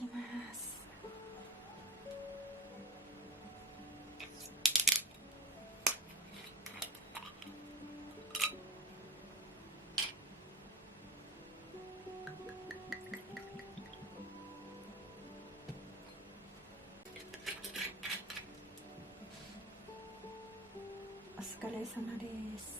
きます。お疲れ様です。